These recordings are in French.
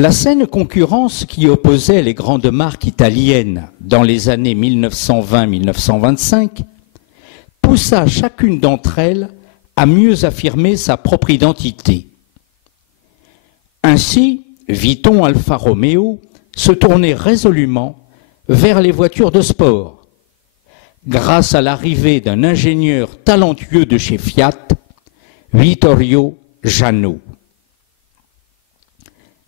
La saine concurrence qui opposait les grandes marques italiennes dans les années 1920-1925 poussa chacune d'entre elles à mieux affirmer sa propre identité. Ainsi, Vuitton Alfa Romeo se tournait résolument vers les voitures de sport, grâce à l'arrivée d'un ingénieur talentueux de chez Fiat, Vittorio Jano.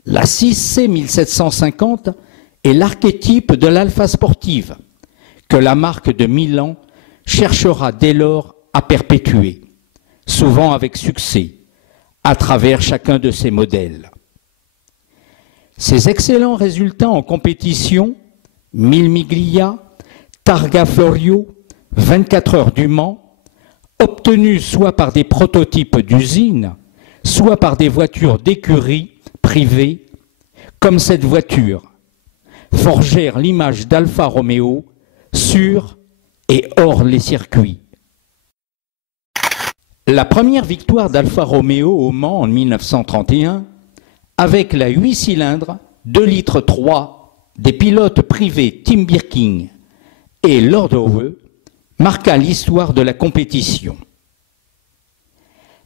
La 6C 1750 est l'archétype de l'Alfa sportive, que la marque de Milan cherchera dès lors à perpétuer, souvent avec succès, à travers chacun de ses modèles. Ses excellents résultats en compétition, 1000 Miglia, Targa Florio, 24 heures du Mans, obtenus soit par des prototypes d'usine, soit par des voitures d'écurie privées, comme cette voiture, forgèrent l'image d'Alfa Romeo sur et hors les circuits. La première victoire d'Alfa Romeo au Mans en 1931, avec la 8 cylindres 2,3 litres des pilotes privés Tim Birking et Lord Howe, marqua l'histoire de la compétition.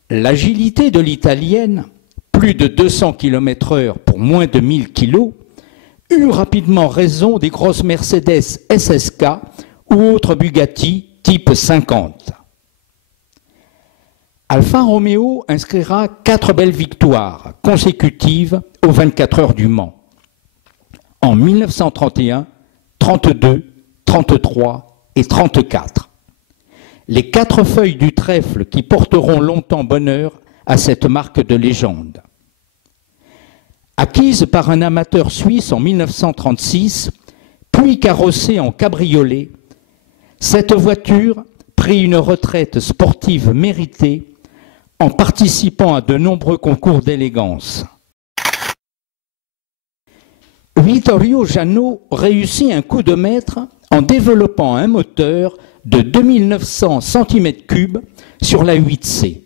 L'agilité de l'italienne, plus de 200 km/h pour moins de 1000 kg, eut rapidement raison des grosses Mercedes SSK ou autres Bugatti type 50. Alfa Romeo inscrira 4 belles victoires consécutives aux 24 heures du Mans, en 1931, 32, 33 et 34. Les 4 feuilles du trèfle qui porteront longtemps bonheur à cette marque de légende. Acquise par un amateur suisse en 1936, puis carrossée en cabriolet, cette voiture prit une retraite sportive méritée en participant à de nombreux concours d'élégance. Vittorio Jano réussit un coup de maître en développant un moteur de 2900 cm3 sur la 8C.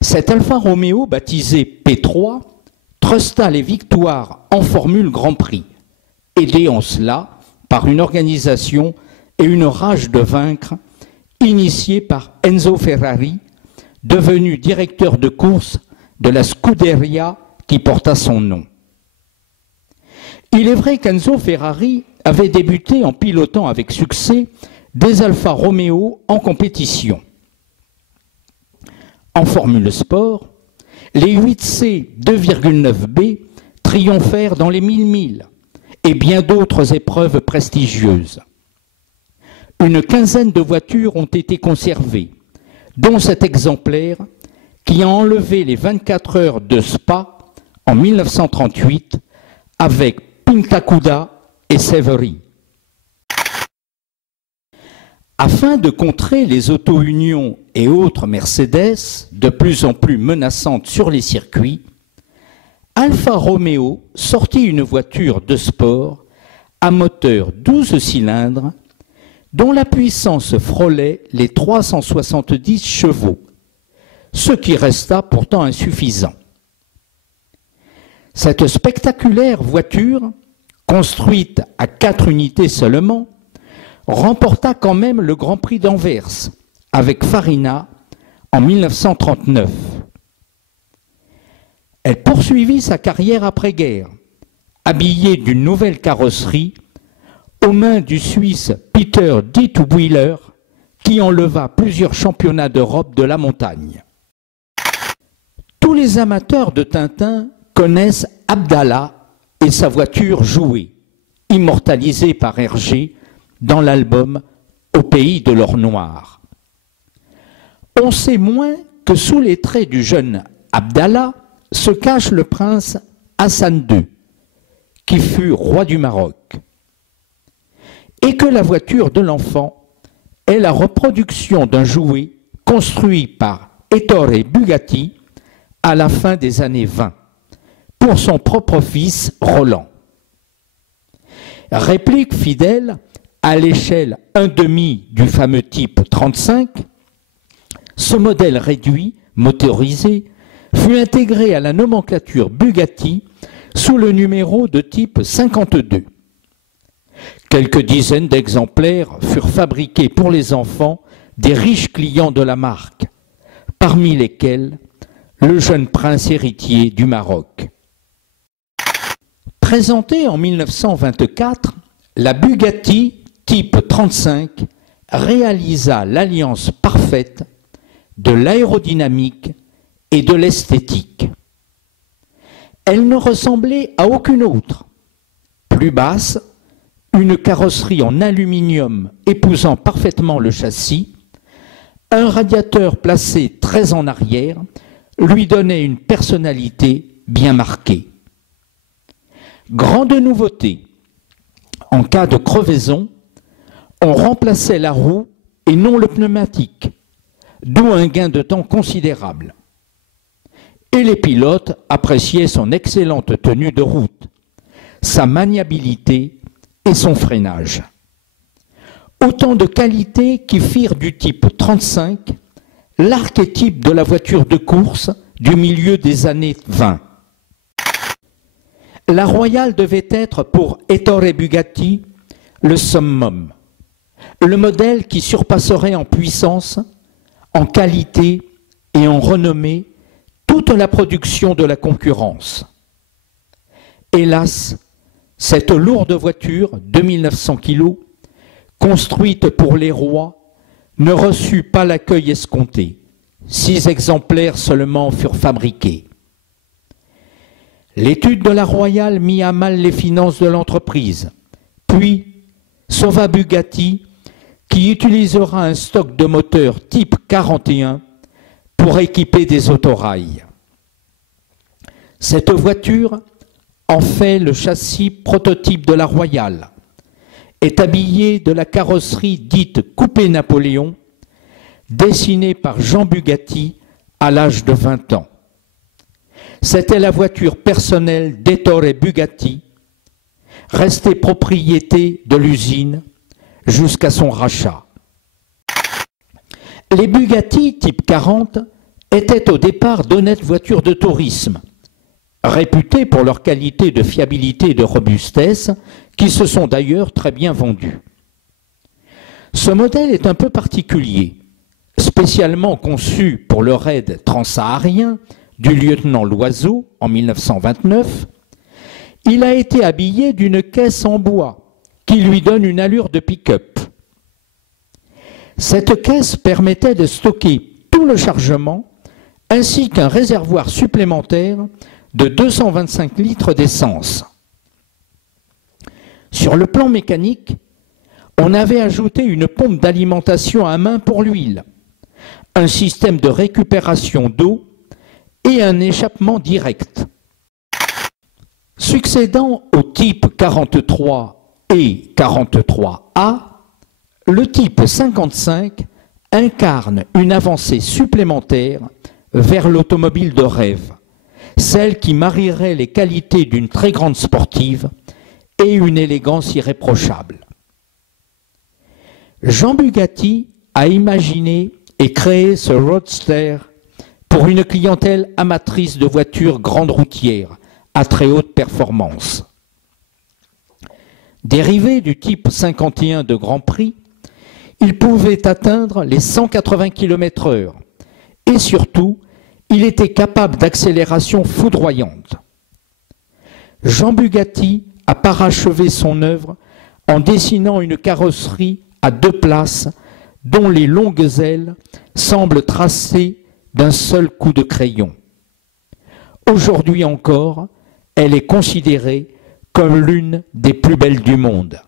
Cet Alfa Romeo, baptisé P3, trusta les victoires en Formule Grand Prix, aidé en cela par une organisation et une rage de vaincre initiée par Enzo Ferrari, devenu directeur de course de la Scuderia qui porta son nom. Il est vrai qu'Enzo Ferrari avait débuté en pilotant avec succès des Alfa Romeo en compétition. En Formule Sport, les 8C 2,9B triomphèrent dans les 1000 milles et bien d'autres épreuves prestigieuses. Une quinzaine de voitures ont été conservées, dont cet exemplaire qui a enlevé les 24 heures de Spa en 1938 avec Pintacuda et Severi. Afin de contrer les auto-unions et autres Mercedes de plus en plus menaçantes sur les circuits, Alfa Romeo sortit une voiture de sport à moteur 12 cylindres dont la puissance frôlait les 370 chevaux, ce qui resta pourtant insuffisant. Cette spectaculaire voiture, construite à 4 unités seulement, remporta quand même le Grand Prix d'Anvers avec Farina en 1939. Elle poursuivit sa carrière après-guerre, habillée d'une nouvelle carrosserie, aux mains du Suisse Peter Dietwiller, qui enleva plusieurs championnats d'Europe de la montagne. Tous les amateurs de Tintin connaissent Abdallah et sa voiture jouée, immortalisée par Hergé dans l'album Au pays de l'or noir. On sait moins que sous les traits du jeune Abdallah se cache le prince Hassan II, qui fut roi du Maroc, et que la voiture de l'enfant est la reproduction d'un jouet construit par Ettore Bugatti à la fin des années 20, pour son propre fils Roland. Réplique fidèle à l'échelle 1,5 du fameux type 35, ce modèle réduit, motorisé, fut intégré à la nomenclature Bugatti sous le numéro de type 52. Quelques dizaines d'exemplaires furent fabriqués pour les enfants des riches clients de la marque, parmi lesquels le jeune prince héritier du Maroc. Présentée en 1924, la Bugatti type 35 réalisa l'alliance parfaite de l'aérodynamique et de l'esthétique. Elle ne ressemblait à aucune autre. Plus basse, une carrosserie en aluminium épousant parfaitement le châssis, un radiateur placé très en arrière lui donnait une personnalité bien marquée. Grande nouveauté, en cas de crevaison, on remplaçait la roue et non le pneumatique, d'où un gain de temps considérable. Et les pilotes appréciaient son excellente tenue de route, sa maniabilité et son freinage. Autant de qualités qui firent du type 35 l'archétype de la voiture de course du milieu des années 20. La Royale devait être pour Ettore Bugatti le summum, le modèle qui surpasserait en puissance, en qualité et en renommée toute la production de la concurrence. Hélas, cette lourde voiture de 1900 kg, construite pour les rois, ne reçut pas l'accueil escompté. 6 exemplaires seulement furent fabriqués. L'étude de la Royale mit à mal les finances de l'entreprise, puis sauva Bugatti, qui utilisera un stock de moteurs type 41 pour équiper des autorails. Cette voiture en fait le châssis prototype de la Royale, est habillée de la carrosserie dite Coupé Napoléon, dessinée par Jean Bugatti à l'âge de 20 ans. C'était la voiture personnelle d'Ettore Bugatti, restée propriété de l'usine jusqu'à son rachat. Les Bugatti type 40 étaient au départ d'honnêtes voitures de tourisme, réputées pour leur qualité de fiabilité et de robustesse, qui se sont d'ailleurs très bien vendues. Ce modèle est un peu particulier, spécialement conçu pour le raid transsaharien du lieutenant Loiseau en 1929. il a été habillé d'une caisse en bois qui lui donne une allure de pick-up. Cette caisse permettait de stocker tout le chargement ainsi qu'un réservoir supplémentaire de 225 litres d'essence. Sur le plan mécanique, on avait ajouté une pompe d'alimentation à main pour l'huile, un système de récupération d'eau et un échappement direct. Succédant au type 43 et 43A, le type 55 incarne une avancée supplémentaire vers l'automobile de rêve, celle qui marierait les qualités d'une très grande sportive et une élégance irréprochable. Jean Bugatti a imaginé et créé ce roadster pour une clientèle amatrice de voitures grandes routières à très haute performance. Dérivé du type 51 de Grand Prix, il pouvait atteindre les 180 km/h et surtout, il était capable d'accélération foudroyante. Jean Bugatti a parachevé son œuvre en dessinant une carrosserie à 2 places dont les longues ailes semblent tracées d'un seul coup de crayon. Aujourd'hui encore, elle est considérée comme l'une des plus belles du monde.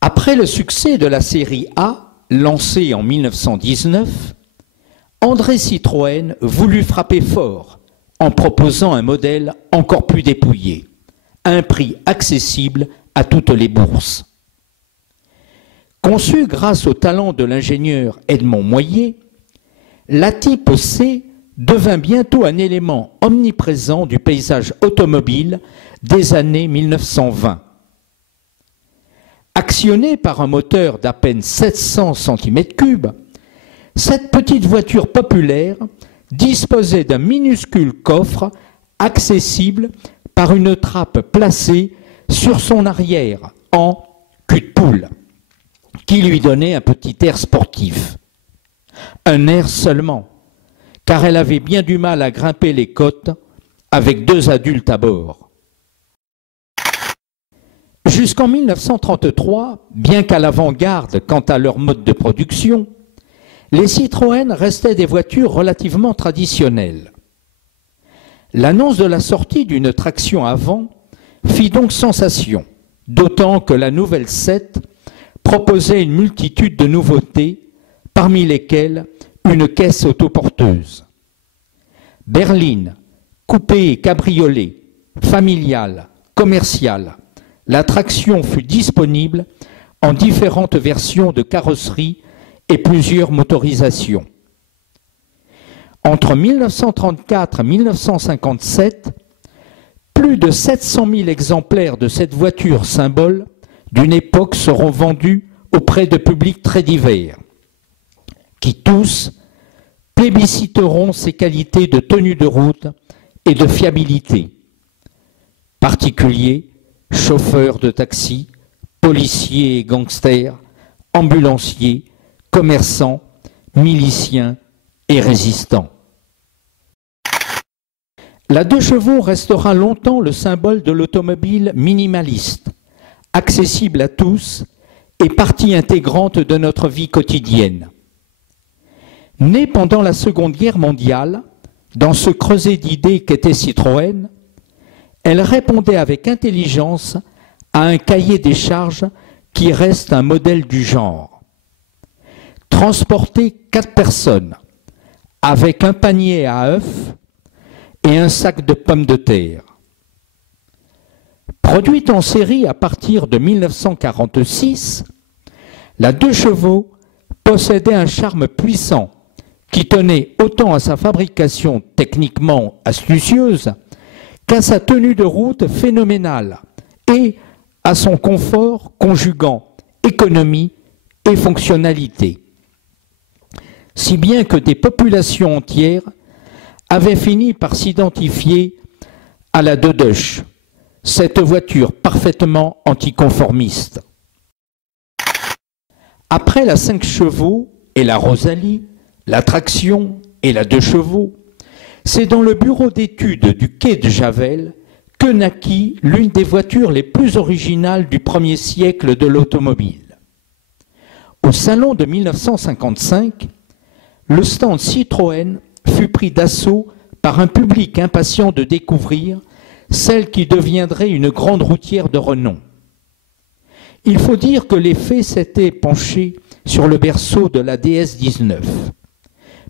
Après le succès de la série A, lancée en 1919, André Citroën voulut frapper fort en proposant un modèle encore plus dépouillé, à un prix accessible à toutes les bourses. Conçue grâce au talent de l'ingénieur Edmond Moyer, la Type C devint bientôt un élément omniprésent du paysage automobile des années 1920. Actionnée par un moteur d'à peine 700 cm3, cette petite voiture populaire disposait d'un minuscule coffre accessible par une trappe placée sur son arrière en cul-de-poule, qui lui donnait un petit air sportif. Un air seulement, car elle avait bien du mal à grimper les côtes avec 2 adultes à bord. Jusqu'en 1933, bien qu'à l'avant-garde quant à leur mode de production, les Citroën restaient des voitures relativement traditionnelles. L'annonce de la sortie d'une traction avant fit donc sensation, d'autant que la nouvelle 7 proposait une multitude de nouveautés, parmi lesquelles une caisse autoporteuse. Berline, coupé et cabriolet, familiale, commerciale, la traction fut disponible en différentes versions de carrosserie et plusieurs motorisations. Entre 1934 et 1957, plus de 700 000 exemplaires de cette voiture symbole d'une époque seront vendus auprès de publics très divers, qui tous plébisciteront ses qualités de tenue de route et de fiabilité. Particuliers, chauffeurs de taxi, policiers et gangsters, ambulanciers, commerçants, miliciens et résistants. La 2 chevaux restera longtemps le symbole de l'automobile minimaliste, accessible à tous et partie intégrante de notre vie quotidienne. Née pendant la Seconde Guerre mondiale, dans ce creuset d'idées qu'était Citroën, elle répondait avec intelligence à un cahier des charges qui reste un modèle du genre. Transporter 4 personnes avec un panier à œufs et un sac de pommes de terre. Produite en série à partir de 1946, la 2 chevaux possédait un charme puissant qui tenait autant à sa fabrication techniquement astucieuse qu'à sa tenue de route phénoménale et à son confort conjuguant économie et fonctionnalité. Si bien que des populations entières avaient fini par s'identifier à la Dodoche, cette voiture parfaitement anticonformiste. Après la 5 chevaux et la Rosalie, la traction et la 2 chevaux, c'est dans le bureau d'études du quai de Javel que naquit l'une des voitures les plus originales du premier siècle de l'automobile. Au salon de 1955, le stand Citroën fut pris d'assaut par un public impatient de découvrir celle qui deviendrait une grande routière de renom. Il faut dire que les faits s'étaient penchés sur le berceau de la DS-19.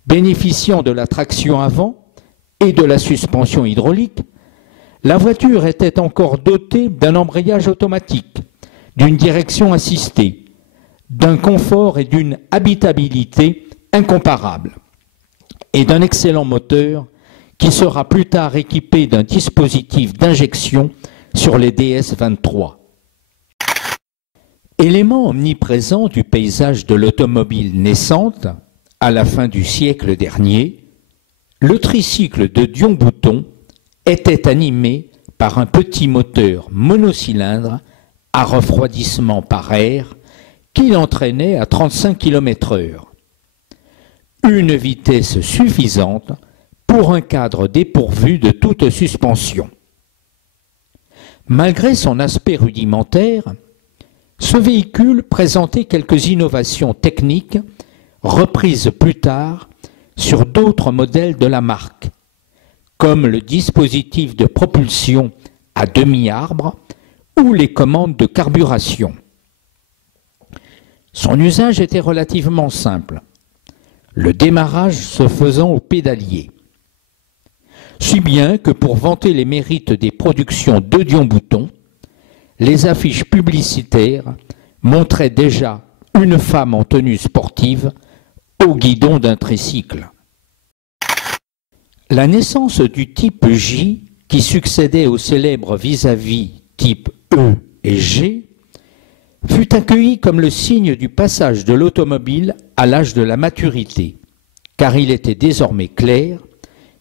Bénéficiant de la traction avant et de la suspension hydraulique, la voiture était encore dotée d'un embrayage automatique, d'une direction assistée, d'un confort et d'une habitabilité incomparables, et d'un excellent moteur qui sera plus tard équipé d'un dispositif d'injection sur les DS-23. Élément omniprésent du paysage de l'automobile naissante, à la fin du siècle dernier, le tricycle de Dion-Bouton était animé par un petit moteur monocylindre à refroidissement par air qui l'entraînait à 35 km/h. Une vitesse suffisante pour un cadre dépourvu de toute suspension. Malgré son aspect rudimentaire, ce véhicule présentait quelques innovations techniques reprises plus tard sur d'autres modèles de la marque, comme le dispositif de propulsion à demi-arbre ou les commandes de carburation. Son usage était relativement simple, le démarrage se faisant au pédalier. Si bien que pour vanter les mérites des productions de Dion-Bouton, les affiches publicitaires montraient déjà une femme en tenue sportive au guidon d'un tricycle. La naissance du type J, qui succédait au célèbre vis-à-vis type E et G, fut accueilli comme le signe du passage de l'automobile à l'âge de la maturité, car il était désormais clair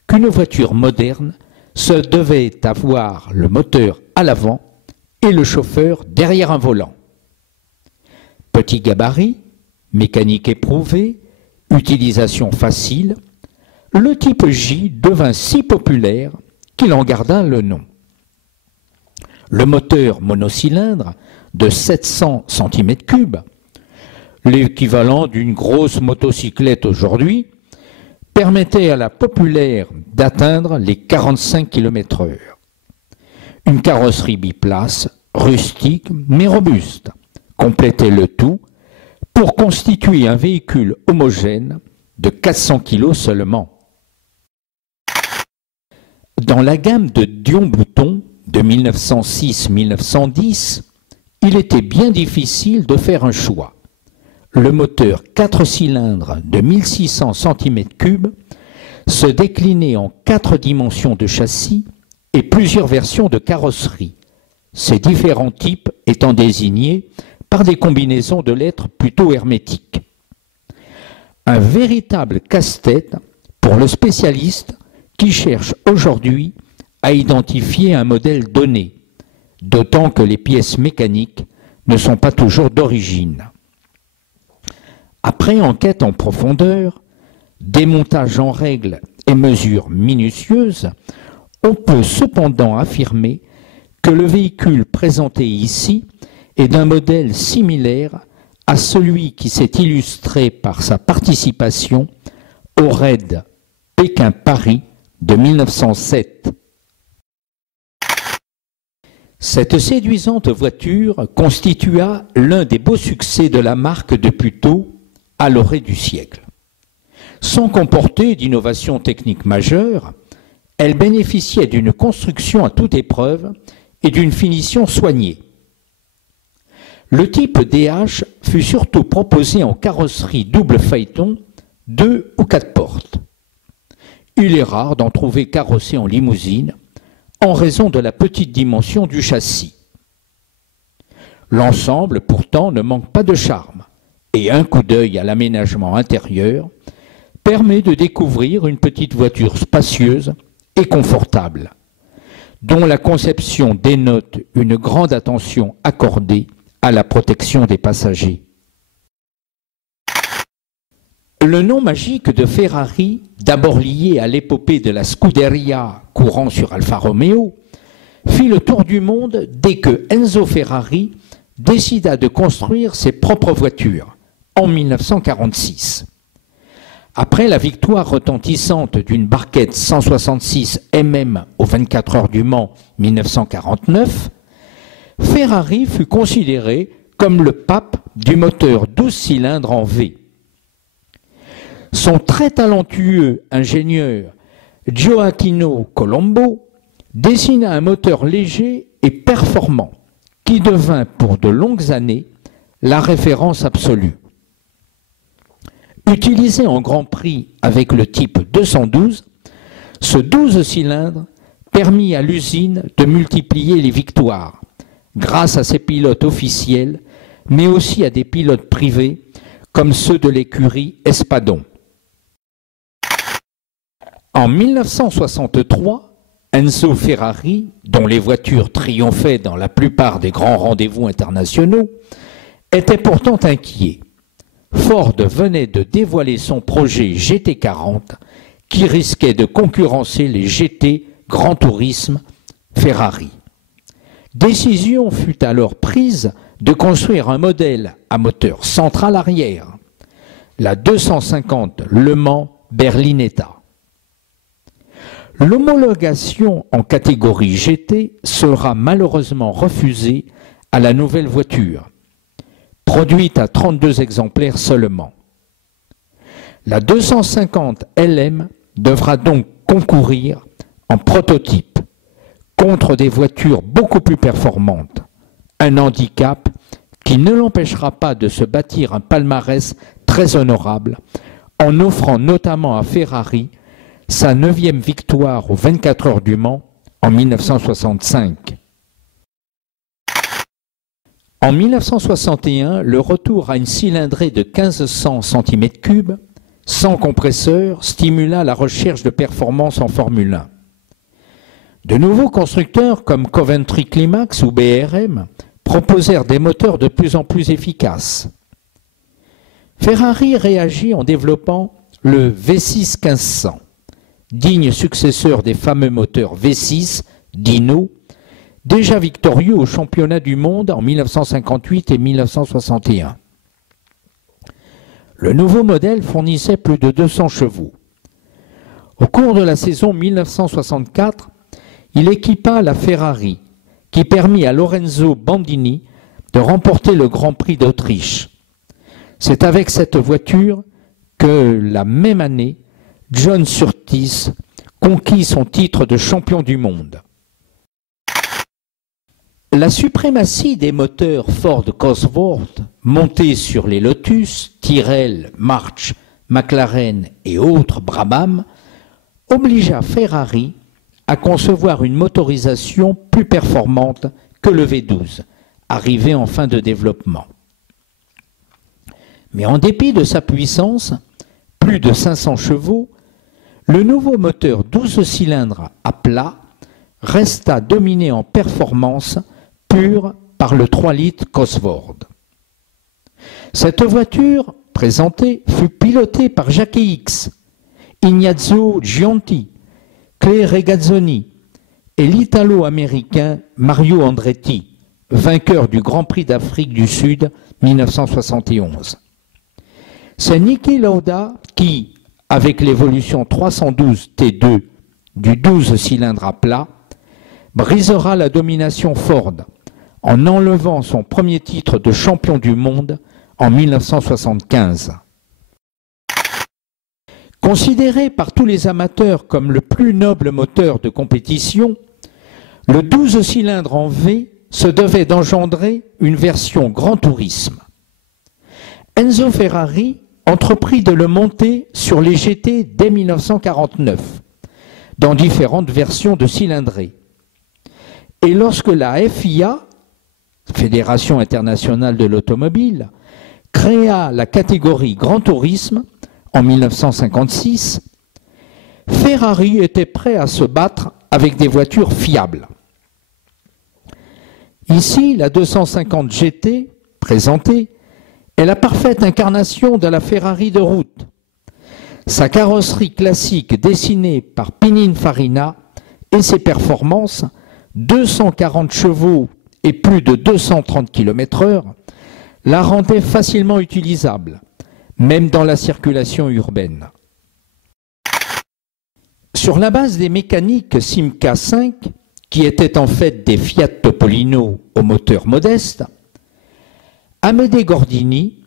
qu'une voiture moderne se devait avoir le moteur à l'avant et le chauffeur derrière un volant. Petit gabarit, mécanique éprouvée, utilisation facile, le type J devint si populaire qu'il en garda le nom. Le moteur monocylindre de 700 cm3, l'équivalent d'une grosse motocyclette aujourd'hui, permettait à la populaire d'atteindre les 45 km/h. Une carrosserie biplace, rustique mais robuste, complétait le tout pour constituer un véhicule homogène de 400 kg seulement. Dans la gamme de Dion-Bouton de 1906-1910, il était bien difficile de faire un choix. Le moteur 4 cylindres de 1600 cm3 se déclinait en 4 dimensions de châssis et plusieurs versions de carrosserie, ces différents types étant désignés par des combinaisons de lettres plutôt hermétiques. Un véritable casse-tête pour le spécialiste qui cherche aujourd'hui à identifier un modèle donné, d'autant que les pièces mécaniques ne sont pas toujours d'origine. Après enquête en profondeur, démontage en règle et mesures minutieuses, on peut cependant affirmer que le véhicule présenté ici est d'un modèle similaire à celui qui s'est illustré par sa participation au raid Pékin-Paris de 1907. Cette séduisante voiture constitua l'un des beaux succès de la marque depuis tôt à l'orée du siècle. Sans comporter d'innovation technique majeure, elle bénéficiait d'une construction à toute épreuve et d'une finition soignée. Le type DH fut surtout proposé en carrosserie double phaéton, 2 ou 4 portes. Il est rare d'en trouver carrossé en limousine en raison de la petite dimension du châssis. L'ensemble, pourtant, ne manque pas de charme, et un coup d'œil à l'aménagement intérieur permet de découvrir une petite voiture spacieuse et confortable, dont la conception dénote une grande attention accordée à la protection des passagers. Le nom magique de Ferrari, d'abord lié à l'épopée de la Scuderia courant sur Alfa Romeo, fit le tour du monde dès que Enzo Ferrari décida de construire ses propres voitures en 1946. Après la victoire retentissante d'une Barquette 166 MM aux 24 heures du Mans 1949, Ferrari fut considéré comme le pape du moteur 12 cylindres en V. Son très talentueux ingénieur Gioacchino Colombo dessina un moteur léger et performant qui devint pour de longues années la référence absolue. Utilisé en Grand Prix avec le type 212, ce 12 cylindres permit à l'usine de multiplier les victoires grâce à ses pilotes officiels, mais aussi à des pilotes privés comme ceux de l'écurie Espadon. En 1963, Enzo Ferrari, dont les voitures triomphaient dans la plupart des grands rendez-vous internationaux, était pourtant inquiet. Ford venait de dévoiler son projet GT40 qui risquait de concurrencer les GT Grand Tourisme Ferrari. Décision fut alors prise de construire un modèle à moteur central arrière, la 250 Le Mans Berlinetta. L'homologation en catégorie GT sera malheureusement refusée à la nouvelle voiture, produite à 32 exemplaires seulement. La 250 LM devra donc concourir en prototype contre des voitures beaucoup plus performantes, un handicap qui ne l'empêchera pas de se bâtir un palmarès très honorable en offrant notamment à Ferrari sa 9e victoire aux 24 heures du Mans en 1965. En 1961, le retour à une cylindrée de 1500 cm3, sans compresseur, stimula la recherche de performance en Formule 1. De nouveaux constructeurs comme Coventry Climax ou BRM proposèrent des moteurs de plus en plus efficaces. Ferrari réagit en développant le V6 1500, digne successeur des fameux moteurs V6 Dino, déjà victorieux au championnat du monde en 1958 et 1961. Le nouveau modèle fournissait plus de 200 chevaux. Au cours de la saison 1964, il équipa la Ferrari, qui permit à Lorenzo Bandini de remporter le Grand Prix d'Autriche. C'est avec cette voiture que, la même année, John Surtees conquit son titre de champion du monde. La suprématie des moteurs Ford Cosworth montés sur les Lotus, Tyrrell, March, McLaren et autres Brabham obligea Ferrari à concevoir une motorisation plus performante que le V12, arrivé en fin de développement. Mais en dépit de sa puissance, plus de 500 chevaux, le nouveau moteur 12 cylindres à plat resta dominé en performance pure par le 3 litres Cosworth. Cette voiture présentée fut pilotée par Jackie Hicks, Ignazio Giunti, Clay Regazzoni et l'Italo-américain Mario Andretti, vainqueur du Grand Prix d'Afrique du Sud 1971. C'est Niki Lauda qui, avec l'évolution 312 T2 du 12 cylindres à plat, brisera la domination Ford en enlevant son premier titre de champion du monde en 1975. Considéré par tous les amateurs comme le plus noble moteur de compétition, le 12 cylindres en V se devait d'engendrer une version Grand Tourisme. Enzo Ferrari entreprit de le monter sur les GT dès 1949, dans différentes versions de cylindrée. Et lorsque la FIA, Fédération internationale de l'automobile, créa la catégorie Grand Tourisme en 1956, Ferrari était prêt à se battre avec des voitures fiables. Ici, la 250 GT, présentée, est la parfaite incarnation de la Ferrari de route. Sa carrosserie classique dessinée par Pininfarina et ses performances 240 chevaux et plus de 230 km/h, la rendait facilement utilisable, même dans la circulation urbaine. Sur la base des mécaniques Simca 5, qui étaient en fait des Fiat Topolino au moteur modeste, Amédée Gordini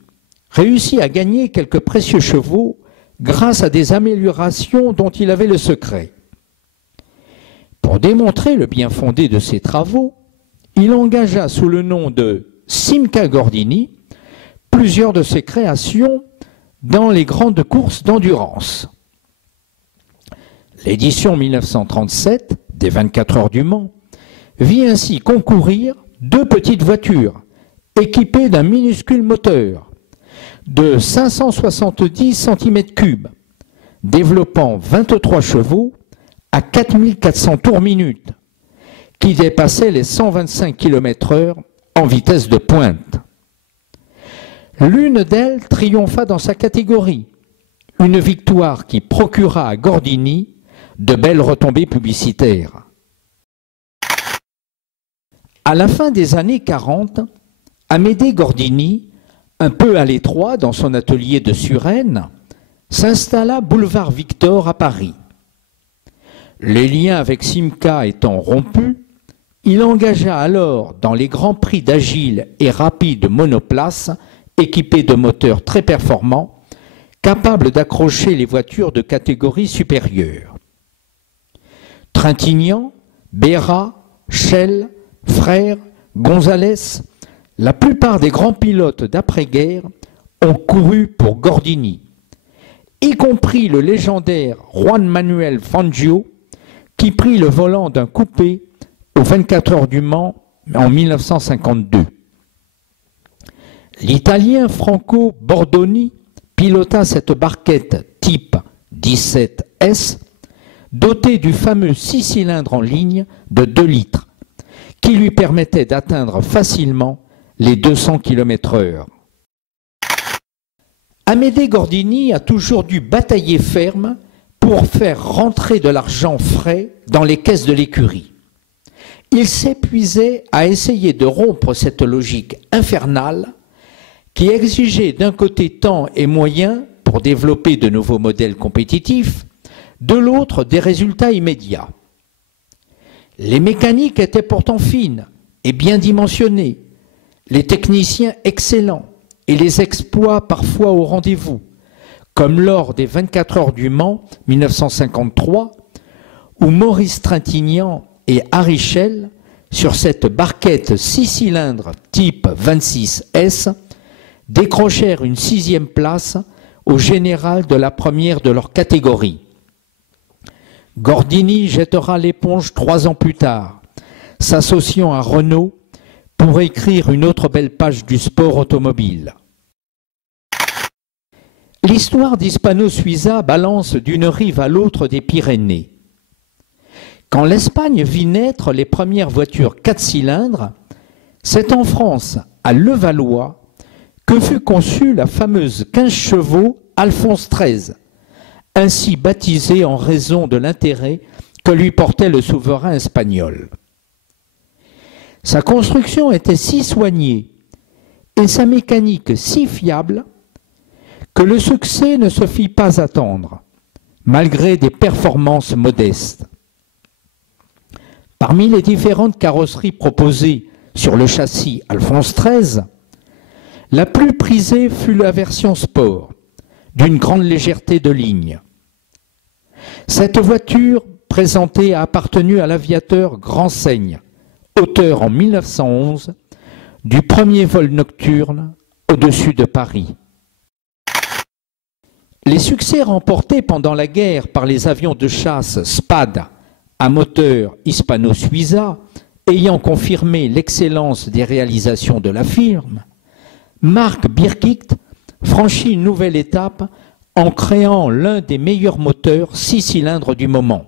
réussit à gagner quelques précieux chevaux grâce à des améliorations dont il avait le secret. Pour démontrer le bien fondé de ses travaux, il engagea sous le nom de Simca Gordini plusieurs de ses créations dans les grandes courses d'endurance. L'édition 1937 des 24 heures du Mans vit ainsi concourir deux petites voitures équipées d'un minuscule moteur de 570 cm3, développant 23 chevaux à 4400 tours minute, qui dépassait les 125 km/h en vitesse de pointe. L'une d'elles triompha dans sa catégorie, une victoire qui procura à Gordini de belles retombées publicitaires. À la fin des années 40, Amédée Gordini, un peu à l'étroit dans son atelier de Suresnes, s'installa boulevard Victor à Paris. Les liens avec Simca étant rompus, il engagea alors dans les grands prix d'agiles et rapides monoplaces équipés de moteurs très performants, capables d'accrocher les voitures de catégorie supérieure. Trintignant, Béra, Schell, Frère, Gonzalez, la plupart des grands pilotes d'après-guerre ont couru pour Gordini, y compris le légendaire Juan Manuel Fangio, qui prit le volant d'un coupé aux 24 heures du Mans en 1952. L'Italien Franco Bordoni pilota cette barquette type 17S, dotée du fameux 6 cylindres en ligne de 2 litres, qui lui permettait d'atteindre facilement les 200 km/h. Amédée Gordini a toujours dû batailler ferme pour faire rentrer de l'argent frais dans les caisses de l'écurie. Il s'épuisait à essayer de rompre cette logique infernale qui exigeait d'un côté temps et moyens pour développer de nouveaux modèles compétitifs, de l'autre des résultats immédiats. Les mécaniques étaient pourtant fines et bien dimensionnées, les techniciens excellents et les exploits parfois au rendez-vous, comme lors des 24 heures du Mans 1953, où Maurice Trintignant et Harry Schell, sur cette barquette 6 cylindres type 26S, décrochèrent une 6e place au général de la première de leur catégorie. Gordini jettera l'éponge 3 ans plus tard, s'associant à Renault pour écrire une autre belle page du sport automobile. L'histoire d'Hispano-Suiza balance d'une rive à l'autre des Pyrénées. Quand l'Espagne vit naître les premières voitures 4 cylindres, c'est en France, à Levallois, que fut conçue la fameuse 15 chevaux Alphonse XIII, ainsi baptisée en raison de l'intérêt que lui portait le souverain espagnol. Sa construction était si soignée et sa mécanique si fiable que le succès ne se fit pas attendre, malgré des performances modestes. Parmi les différentes carrosseries proposées sur le châssis Alphonse XIII, la plus prisée fut la version sport, d'une grande légèreté de ligne. Cette voiture présentée a appartenu à l'aviateur Grand Seigne, auteur en 1911 du premier vol nocturne au-dessus de Paris. Les succès remportés pendant la guerre par les avions de chasse Spad à moteur Hispano-Suiza, ayant confirmé l'excellence des réalisations de la firme, Marc Birkicht franchit une nouvelle étape en créant l'un des meilleurs moteurs 6 cylindres du moment.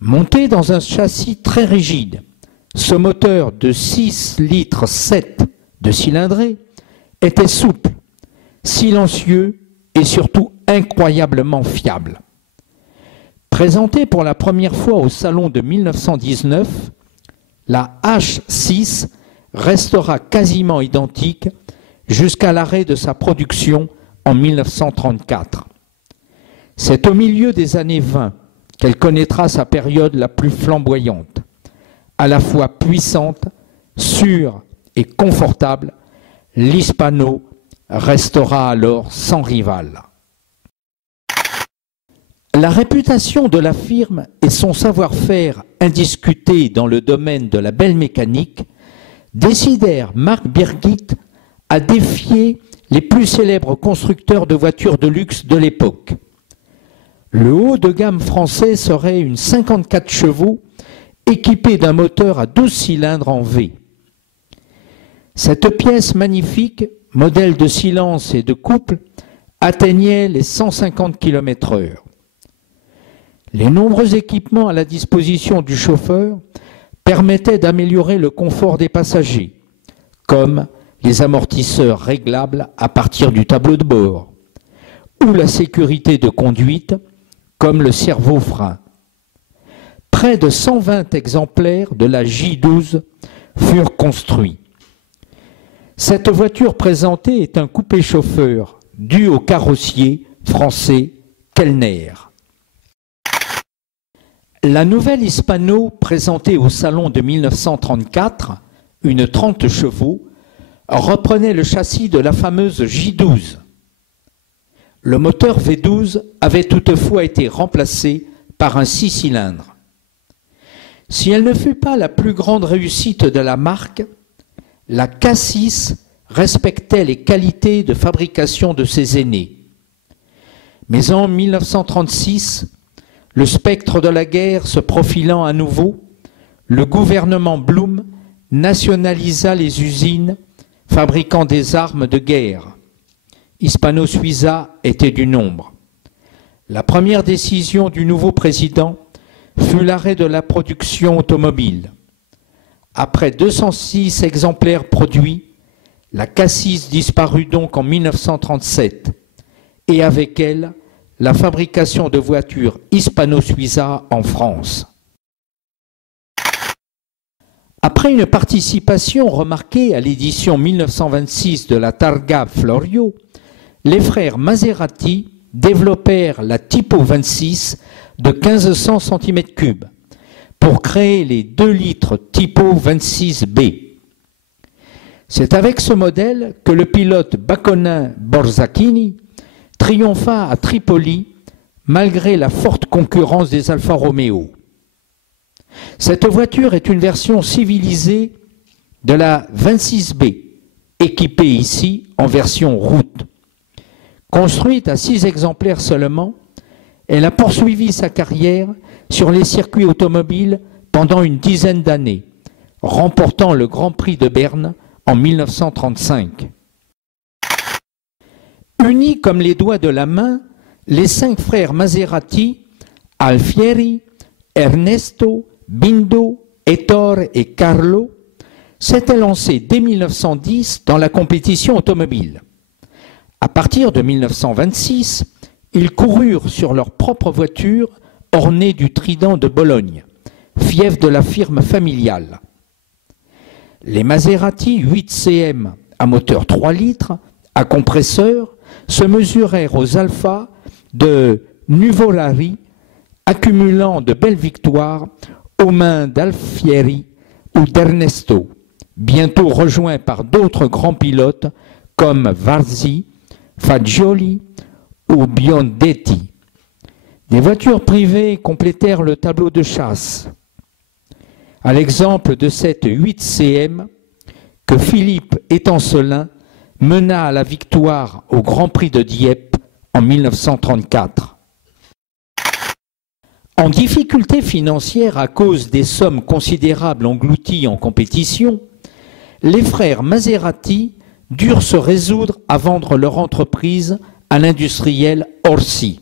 Monté dans un châssis très rigide, ce moteur de 6,7 litres de cylindrée était souple, silencieux et surtout incroyablement fiable. Présentée pour la première fois au salon de 1919, la H6 restera quasiment identique jusqu'à l'arrêt de sa production en 1934. C'est au milieu des années 20 qu'elle connaîtra sa période la plus flamboyante, à la fois puissante, sûre et confortable. L'Hispano restera alors sans rival. La réputation de la firme et son savoir-faire indiscuté dans le domaine de la belle mécanique décidèrent Marc Birgit à défier les plus célèbres constructeurs de voitures de luxe de l'époque. Le haut de gamme français serait une 54 chevaux équipée d'un moteur à 12 cylindres en V. Cette pièce magnifique, modèle de silence et de couple, atteignait les 150 km/h. Les nombreux équipements à la disposition du chauffeur permettaient d'améliorer le confort des passagers, comme les amortisseurs réglables à partir du tableau de bord, ou la sécurité de conduite, comme le servo-frein. Près de 120 exemplaires de la J12 furent construits. Cette voiture présentée est un coupé-chauffeur dû au carrossier français Kellner. La nouvelle Hispano présentée au salon de 1934, une 30 chevaux, reprenait le châssis de la fameuse J12. Le moteur V12 avait toutefois été remplacé par un 6 cylindres. Si elle ne fut pas la plus grande réussite de la marque, la K6 respectait les qualités de fabrication de ses aînés. Mais en 1936, le spectre de la guerre se profilant à nouveau, le gouvernement Blum nationalisa les usines fabriquant des armes de guerre. Hispano-Suiza était du nombre. La première décision du nouveau président fut l'arrêt de la production automobile. Après 206 exemplaires produits, la K6 disparut donc en 1937 et avec elle, la fabrication de voitures Hispano-Suiza en France. Après une participation remarquée à l'édition 1926 de la Targa Florio, les frères Maserati développèrent la Tipo 26 de 1500 cm3 pour créer les 2 litres Tipo 26B. C'est avec ce modèle que le pilote baconin Borzacchini triompha à Tripoli malgré la forte concurrence des Alfa Romeo. Cette voiture est une version civilisée de la 26B, équipée ici en version route. Construite à 6 exemplaires seulement, elle a poursuivi sa carrière sur les circuits automobiles pendant une dizaine d'années, remportant le Grand Prix de Berne en 1935. Unis comme les doigts de la main, les 5 frères Maserati, Alfieri, Ernesto, Bindo, Ettore et Carlo, s'étaient lancés dès 1910 dans la compétition automobile. À partir de 1926, ils coururent sur leur propre voiture ornée du trident de Bologne, fief de la firme familiale. Les Maserati 8 CM à moteur 3 litres, à compresseur, se mesurèrent aux Alfa de Nuvolari, accumulant de belles victoires aux mains d'Alfieri ou d'Ernesto, bientôt rejoints par d'autres grands pilotes comme Varzi, Fagioli ou Biondetti. Des voitures privées complétèrent le tableau de chasse, à l'exemple de cette 8 CM que Philippe Étancelin mena à la victoire au Grand Prix de Dieppe en 1934. En difficulté financière à cause des sommes considérables englouties en compétition, les frères Maserati durent se résoudre à vendre leur entreprise à l'industriel Orsi.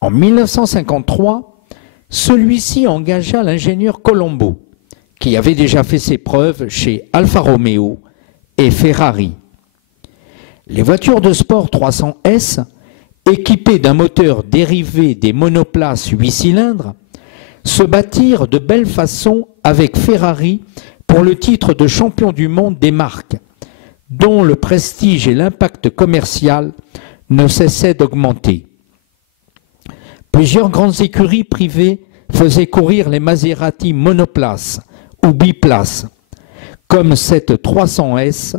En 1953, celui-ci engagea l'ingénieur Colombo, qui avait déjà fait ses preuves chez Alfa Romeo et Ferrari. Les voitures de sport 300S équipés d'un moteur dérivé des monoplaces 8 cylindres, se battirent de belle façon avec Ferrari pour le titre de champion du monde des marques, dont le prestige et l'impact commercial ne cessaient d'augmenter. Plusieurs grandes écuries privées faisaient courir les Maserati monoplaces ou biplaces, comme cette 300S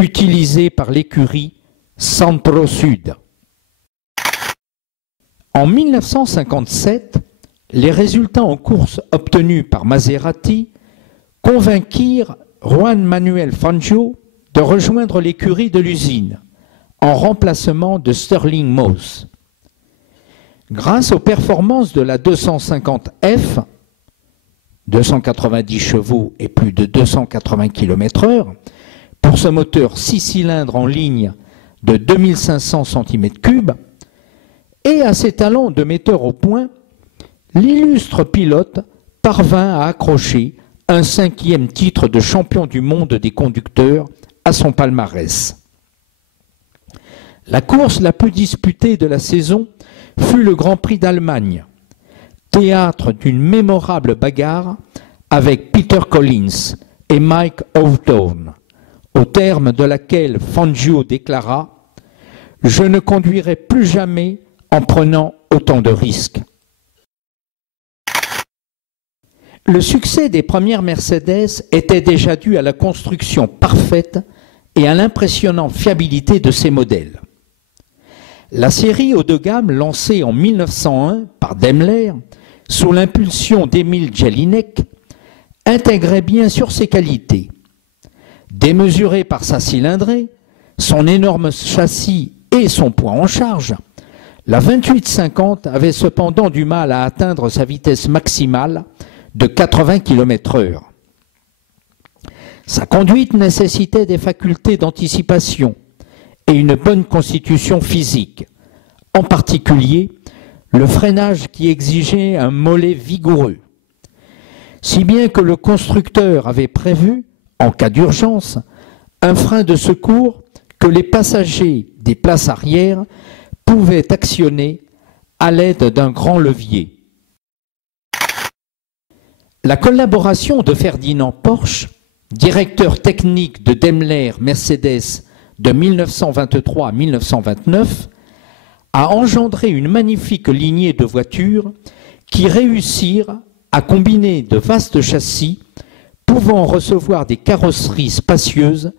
utilisée par l'écurie Centro Sud. En 1957, les résultats en course obtenus par Maserati convainquirent Juan Manuel Fangio de rejoindre l'écurie de l'usine, en remplacement de Stirling Moss. Grâce aux performances de la 250F, 290 chevaux et plus de 280 km/h, pour ce moteur 6 cylindres en ligne de 2500 cm3, et à ses talents de metteur au point, l'illustre pilote parvint à accrocher un 5e titre de champion du monde des conducteurs à son palmarès. La course la plus disputée de la saison fut le Grand Prix d'Allemagne, théâtre d'une mémorable bagarre avec Peter Collins et Mike Hawthorne, au terme de laquelle Fangio déclara « Je ne conduirai plus jamais en prenant autant de risques ». Le succès des premières Mercedes était déjà dû à la construction parfaite et à l'impressionnante fiabilité de ces modèles. La série haut de gamme lancée en 1901 par Daimler, sous l'impulsion d'Emil Jelinek, intégrait bien sûr ses qualités. Démesurée par sa cylindrée, son énorme châssis et son poids en charge, la 2850 avait cependant du mal à atteindre sa vitesse maximale de 80 km/h. Sa conduite nécessitait des facultés d'anticipation et une bonne constitution physique, en particulier le freinage qui exigeait un mollet vigoureux. Si bien que le constructeur avait prévu, en cas d'urgence, un frein de secours que les passagers des places arrière pouvaient actionner à l'aide d'un grand levier. La collaboration de Ferdinand Porsche, directeur technique de Daimler Mercedes de 1923 à 1929, a engendré une magnifique lignée de voitures qui réussirent à combiner de vastes châssis pouvant recevoir des carrosseries spacieuses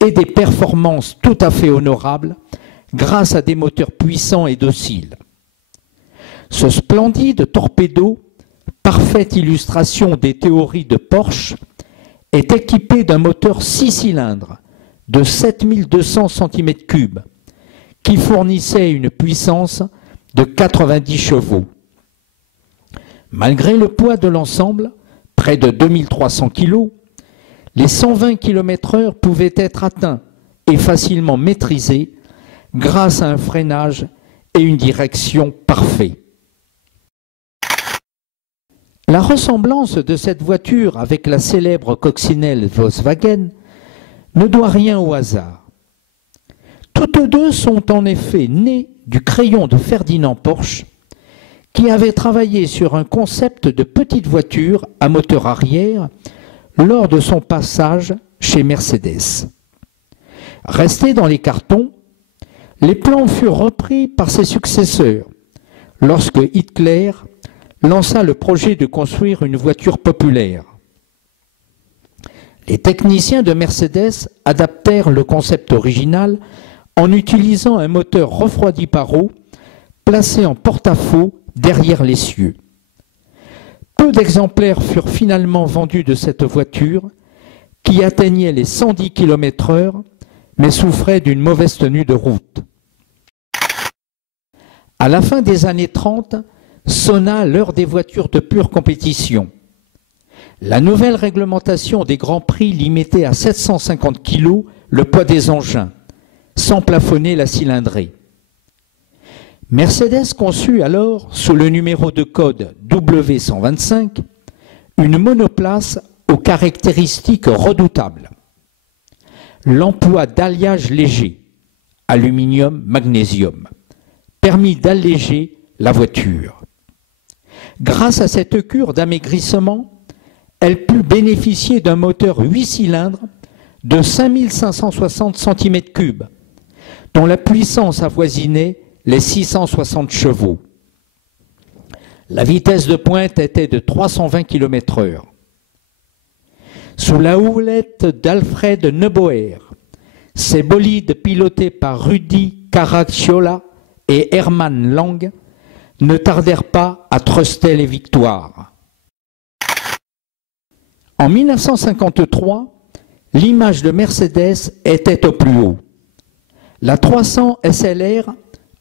et des performances tout à fait honorables grâce à des moteurs puissants et dociles. Ce splendide torpedo, parfaite illustration des théories de Porsche, est équipé d'un moteur 6 cylindres de 7200 cm3 qui fournissait une puissance de 90 chevaux. Malgré le poids de l'ensemble, près de 2300 kg, les 120 km/h pouvaient être atteints et facilement maîtrisés grâce à un freinage et une direction parfaits. La ressemblance de cette voiture avec la célèbre coccinelle Volkswagen ne doit rien au hasard. Toutes deux sont en effet nées du crayon de Ferdinand Porsche, qui avait travaillé sur un concept de petite voiture à moteur arrière lors de son passage chez Mercedes. Restés dans les cartons, les plans furent repris par ses successeurs lorsque Hitler lança le projet de construire une voiture populaire. Les techniciens de Mercedes adaptèrent le concept original en utilisant un moteur refroidi par eau placé en porte-à-faux derrière l'essieu. Peu d'exemplaires furent finalement vendus de cette voiture qui atteignait les 110 km/h mais souffrait d'une mauvaise tenue de route. À la fin des années 30, sonna l'heure des voitures de pure compétition. La nouvelle réglementation des grands prix limitait à 750 kg le poids des engins, sans plafonner la cylindrée. Mercedes conçut alors, sous le numéro de code W125, une monoplace aux caractéristiques redoutables. L'emploi d'alliages légers, aluminium, magnésium, permit d'alléger la voiture. Grâce à cette cure d'amaigrissement, elle put bénéficier d'un moteur 8 cylindres de 5560 cm3, dont la puissance avoisinait les 660 chevaux. La vitesse de pointe était de 320 km/h. Sous la houlette d'Alfred Neuboer, ces bolides pilotés par Rudi Caracciola et Hermann Lang ne tardèrent pas à truster les victoires. En 1953, l'image de Mercedes était au plus haut. La 300 SLR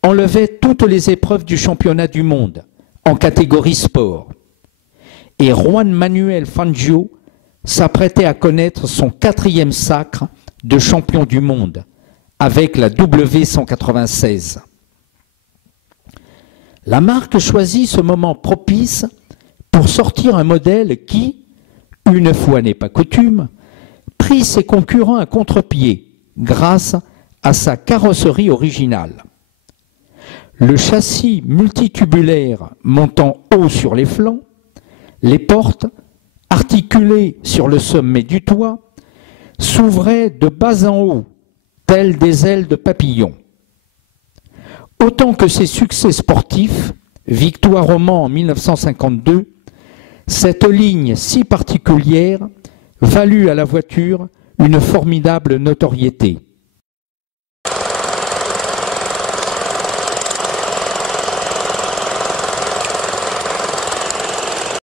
enlevait toutes les épreuves du championnat du monde en catégorie sport. Et Juan Manuel Fangio s'apprêtait à connaître son 4e sacre de champion du monde avec la W196. La marque choisit ce moment propice pour sortir un modèle qui, une fois n'est pas coutume, prit ses concurrents à contre-pied grâce à sa carrosserie originale. Le châssis multitubulaire montant haut sur les flancs, les portes, articulées sur le sommet du toit, s'ouvraient de bas en haut, telles des ailes de papillon. Autant que ses succès sportifs, victoire au Mans en 1952, cette ligne si particulière valut à la voiture une formidable notoriété.